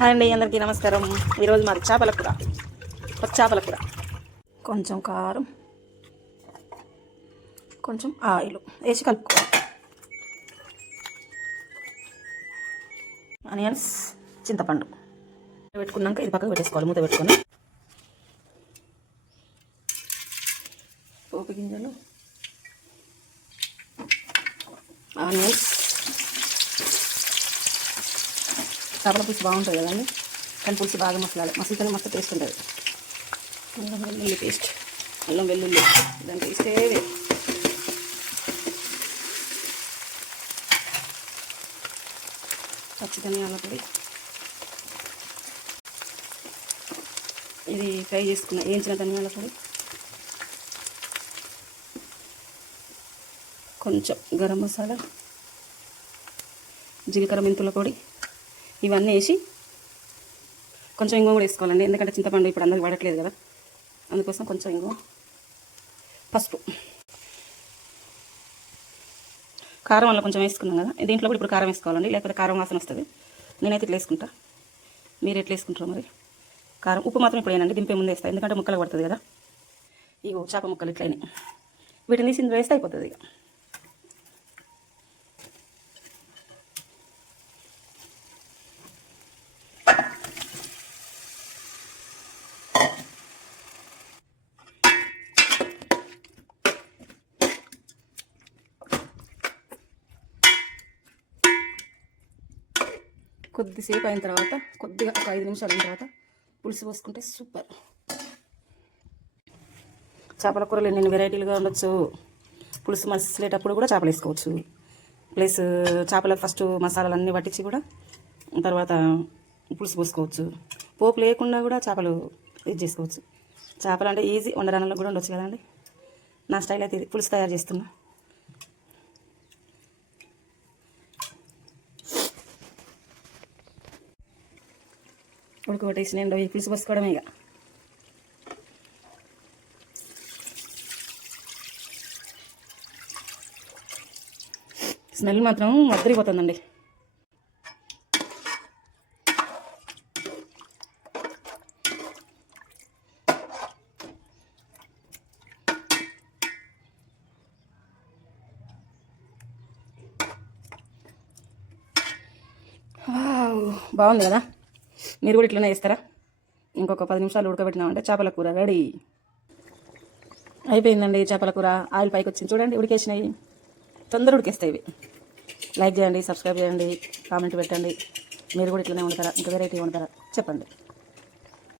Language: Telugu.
హాయ్ అండి, అందరికీ నమస్కారం. ఈరోజు మాది చేపల కూర, చేపల కూర. కొంచెం కారం, కొంచెం ఆయిల్ వేసి కలుపుకోవాలి. ఆనియన్స్, చింతపండు పెట్టుకున్నాక ఇది పక్కకు పెట్టేసుకోవాలి. మూత పెట్టుకొని పోపు గింజలు, ఆనియన్స్. చేపల పులుసు బాగుంటుంది కదండి, కానీ పులుసు బాగా మసలితోనే మస్తు టేస్ట్ ఉంటుంది. అల్లం వెల్లుల్లి పేస్ట్, అల్లం వెల్లుల్లి దాని టేస్టే వేరు. పచ్చి ధనియాల పొడి, ఇది ఫ్రై చేసుకున్న వేయించిన ధనియాల పొడి, కొంచెం గరం మసాలా, జీలకర్ర మెంతుల పొడి, ఇవన్నీ వేసి కొంచెం ఇంగువ కూడా వేసుకోవాలండి. ఎందుకంటే చింతపండు ఇప్పుడు అందరికి పడట్లేదు కదా, అందుకోసం కొంచెం ఇంగువ, పసుపు, కారం వల్ల కొంచెం వేసుకున్నాం కదా, దీంట్లో కూడా ఇప్పుడు కారం వేసుకోవాలండి, లేకపోతే కారం వాసన వస్తుంది. నేనైతే ఇట్లా వేసుకుంటా, మీరు ఎట్లా వేసుకుంటారో మరి. కారం, ఉప్పు మాత్రం ఇప్పుడు వేయండి, దింపే ముందు వేస్తాయి, ఎందుకంటే ముక్కలు పడుతుంది కదా. ఇగో చేప ముక్కలు ఇట్లయినాయి, వీటిని తీసి ఇందులో వేస్తే అయిపోతుంది. ఇక కొద్దిసేపు అయిన తర్వాత, కొద్దిగా ఒక 5 నిమిషాలు అయిన తర్వాత పులుసు పోసుకుంటే సూపర్. చేపల కూరలు ఎన్ని వెరైటీలుగా ఉండొచ్చు. పులుసు మసిలేటప్పుడు కూడా చేపలు వేసుకోవచ్చు, ప్లస్ చేపలకు ఫస్ట్ మసాలాలన్నీ పట్టించి కూడా తర్వాత పులుసు పోసుకోవచ్చు. పోపు లేకుండా కూడా చేపలు ఇది చేసుకోవచ్చు. చేపలు అంటే ఈజీ, వండడానికి కూడా ఉండొచ్చు కదండి. నా స్టైల్ అయితే ఇది, పులుసు తయారు చేస్తున్నా. ఉడకబెట్టేసి నేను ఈ పులుసు పోసుకోవడమే. ఇక స్మెల్ మాత్రం అద్దరిపోతుందండి. బాగుంది కదా, మీరు కూడా ఇట్లనే చేస్తారా? ఇంకొక 10 నిమిషాలు ఉడకబెట్టినామంటే చేపల కూర రెడీ అయిపోయిందండి. చేపల కూర ఆయిల్ పైకి వచ్చింది చూడండి, ఉడికేసినాయి, తొందర ఉడికేస్తాయి ఇవి. లైక్ చేయండి, సబ్స్క్రైబ్ చేయండి, కామెంట్ పెట్టండి. మీరు కూడా ఇట్లనే ఉంటారా, ఇంకా వెరైటీ ఉంటారా చెప్పండి.